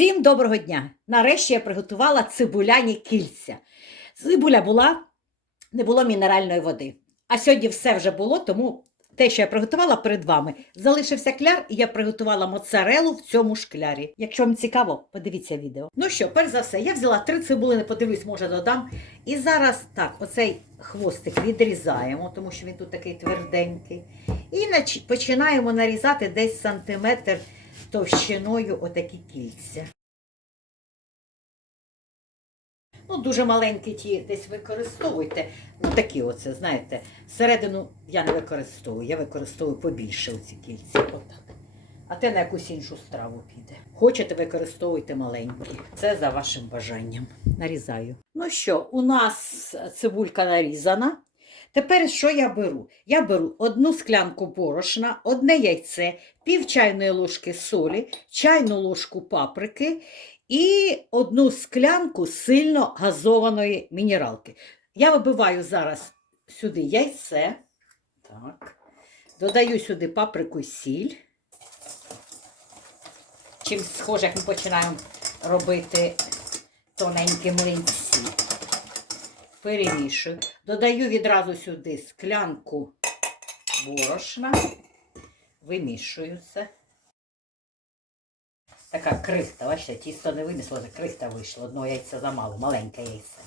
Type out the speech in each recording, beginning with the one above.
Всім доброго дня! Нарешті я приготувала цибуляні кільця. Цибуля була, не було мінеральної води. А сьогодні все вже було, тому те, що я приготувала перед вами, залишився кляр, і я приготувала моцарелу в цьому шклярі. Якщо вам цікаво, подивіться відео. Ну що, перш за все, я взяла три цибулини, подивись, може додам. І зараз так, оцей хвостик відрізаємо, тому що він тут такий тверденький. І починаємо нарізати десь сантиметр товщиною отакі кільця. Ну, дуже маленькі ті десь використовуйте. Ну, такі оце, знаєте, середину я не використовую, я використовую побільше оці кільці. Отак. А те на якусь іншу страву піде. Хочете, використовуйте маленькі. Це за вашим бажанням. Нарізаю. Ну що, у нас цибулька нарізана. Тепер що я беру? Я беру одну склянку борошна, одне яйце, пів чайної ложки солі, чайну ложку паприки і одну склянку сильно газованої мінералки. Я вибиваю зараз сюди яйце. Так. Додаю сюди паприку і сіль. Чим схоже, як ми починаємо робити тоненькі млинці. Перемішую. Додаю відразу сюди склянку борошна. Вимішую це. Така крихта, бачите, тісто не винесло, але крихта вийшло. Одного яйця замало, маленьке яйце.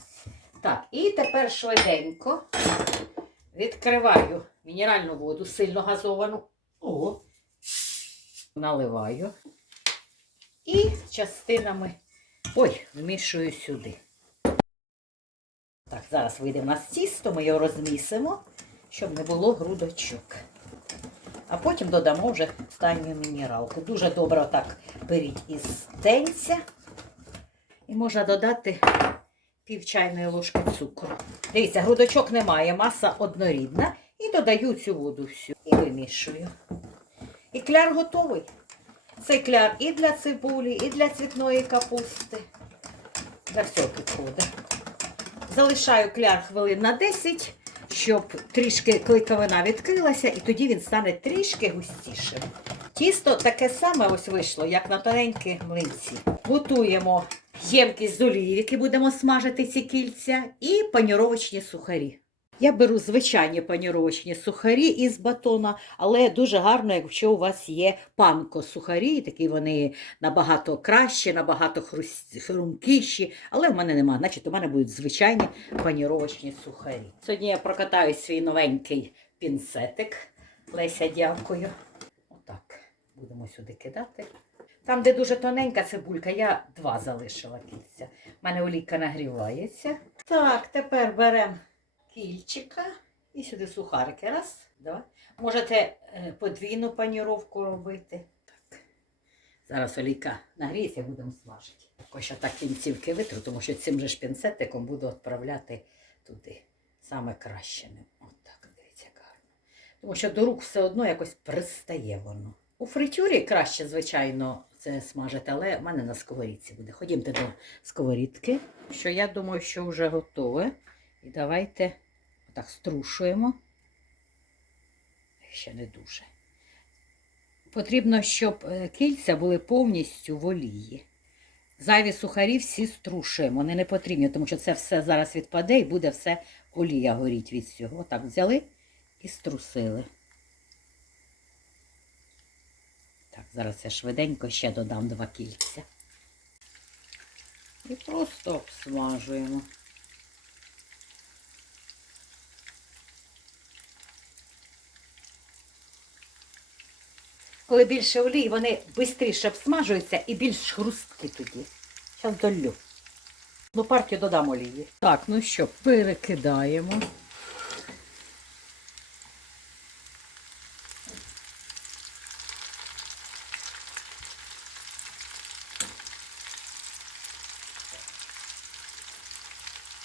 Так, і тепер швиденько відкриваю мінеральну воду, сильно газовану. О, наливаю. І частинами ой, вмішую сюди. Так, зараз вийде в нас тісто, ми його розмісимо, щоб не було грудочок. А потім додамо вже останню мінералку. Дуже добре отак беріть із тенця. І можна додати пів чайної ложки цукру. Дивіться, грудочок немає, маса однорідна. І додаю цю воду всю. І вимішую. І кляр готовий. Цей кляр і для цибулі, і для цвітної капусти. Для всього підходить. Залишаю кляр хвилин на 10, щоб трішки клейковина відкрилася, і тоді він стане трішки густішим. Тісто таке саме ось вийшло, як на тоненькі млинці. Готуємо ємкість з олії, які будемо смажити ці кільця, і паніровочні сухарі. Я беру звичайні паніровочні сухарі із батона, але дуже гарно, якщо у вас є панко сухарі, такі вони набагато кращі, набагато хрумкіші, але в мене немає. Значить, у мене будуть звичайні паніровочні сухарі. Сьогодні я прокатаю свій новенький пінцетик. Леся, дякую. Отак. Будемо сюди кидати. Там, де дуже тоненька цибулька, я два залишила кільця. У мене олійка нагрівається. Так, тепер беремо кільчика і сюди сухарики. Раз, два. Можете е, подвійну паніровку робити. Так. Зараз олійка нагріється, будемо смажити. Ось так кінцівки витру, тому що цим же шпінцетиком буду відправляти туди. Саме краще. От дивіться, гарно. Тому що до рук все одно якось пристає воно. У фритюрі краще, звичайно, це смажити, але в мене на сковорідці буде. Ходімте до сковорідки, що я думаю, що вже готове. І давайте отак струшуємо. Ще не дуже. Потрібно, щоб е, кільця були повністю в олії. Зайві сухарі всі струшуємо. Вони не потрібні, тому що це все зараз відпаде і буде все олія горіть від цього. Отак взяли і струсили. Так, зараз я швиденько ще додам два кільця. І просто обсмажуємо. Коли більше олії, вони швидше обсмажуються і більш хрусткі тоді. Зараз долю. Ну, партію додам олії. Так, ну що, перекидаємо.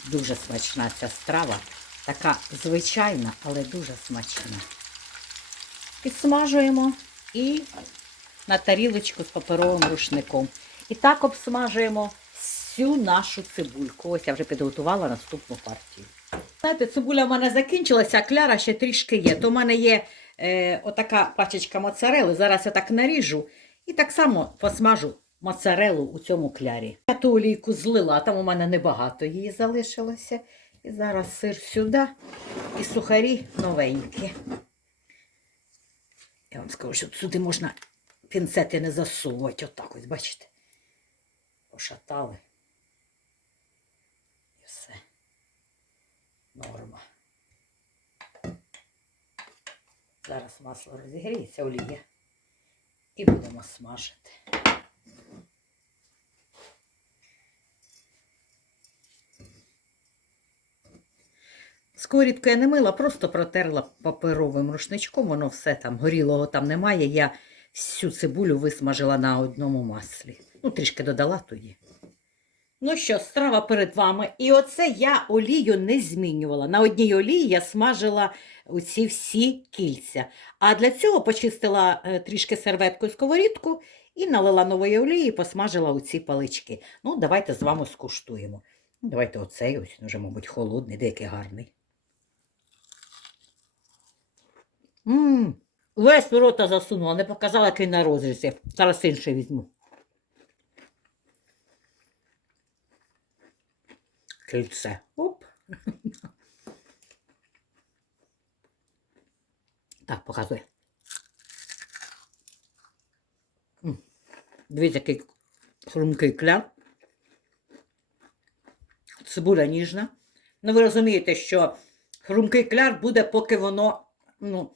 Дуже смачна ця страва. Така звичайна, але дуже смачна. Підсмажуємо і на тарілочку з паперовим рушником. І так обсмажуємо всю нашу цибульку. Ось я вже підготувала наступну партію. Знаєте, цибуля в мене закінчилася, а кляра ще трішки є. То в мене є е, отака пачечка моцарели. Зараз я так наріжу і так само посмажу моцарелу у цьому клярі. Я ту олійку злила, там у мене небагато її залишилося. І зараз сир сюди і сухарі новенькі. Я вам скажу, що сюди можна пінцети не засовувати. Отак ось, бачите? Пошатали. І все. Норма. Зараз масло розігріється, олія. І будемо смажити. Скорідку я не мила, просто протерла паперовим рушничком, воно все там горілого там немає. Я всю цибулю висмажила на одному маслі. Ну, трішки додала тоді. Ну що, страва перед вами. І оце я олію не змінювала. На одній олії я смажила оці всі кільця. А для цього почистила е, трішки серветкою сковорідку і налила нової олії і посмажила оці палички. Ну, давайте з вами скуштуємо. Давайте оцей, ось вже, мабуть, холодний, деякий гарний. Мм, весь в рота засунула, не показала, який на розрізі. Зараз інший візьму. Кільце. Оп. Так, показує. Дивіться, який хрумкий кляр. Цибуля ніжна. Ну, ви розумієте, що хрумкий кляр буде, поки воно ну,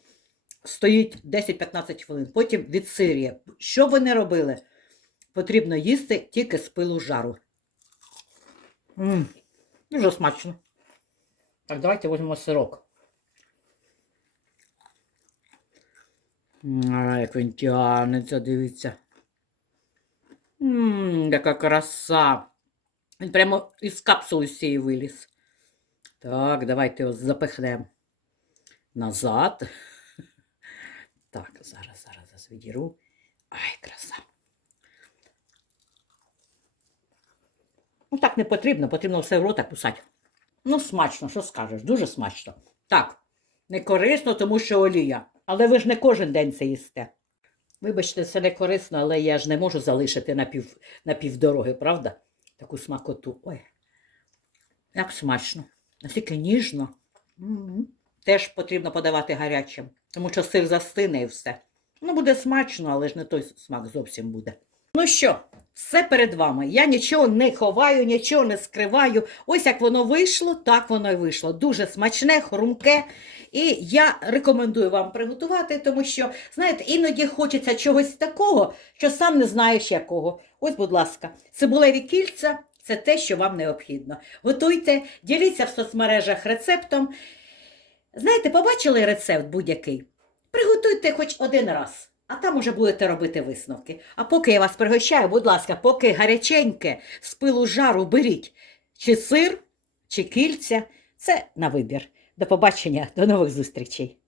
стоїть 10-15 хвилин. Потім відсирює. Що ви не робили? Потрібно їсти тільки з пилу жару. М, Дуже смачно. Так, давайте візьмемо сирок. А, як він тягнеться, дивіться. Ммм, яка краса. Він прямо із капсули цієї виліз. Так, давайте його запихнемо назад. Так, зараз, зараз, зараз відіру. Ай, краса. Ну, так не потрібно, потрібно все в рота кусати. Ну, смачно, що скажеш, дуже смачно. Так, не корисно, тому що олія. Але ви ж не кожен день це їсте. Вибачте, це не корисно, але я ж не можу залишити на, пів, на півдороги, правда? Таку смакоту. Ой, як смачно. Наскільки ніжно. М. Теж потрібно подавати гарячим, тому що сир застине і все. Ну, буде смачно, але ж не той смак зовсім буде. Ну що, все перед вами. Я нічого не ховаю, нічого не скриваю. Ось як воно вийшло, так воно і вийшло. Дуже смачне, хрумке. І я рекомендую вам приготувати, тому що, знаєте, іноді хочеться чогось такого, що сам не знаєш якого. Ось, будь ласка, цибулеві кільця це те, що вам необхідно. Готуйте, діліться в соцмережах рецептом. Знаєте, побачили рецепт будь-який? Приготуйте хоч один раз, а там уже будете робити висновки. А поки я вас пригощаю, будь ласка, поки гаряченьке з пилу жару беріть чи сир, чи кільця, це на вибір. До побачення, до нових зустрічей.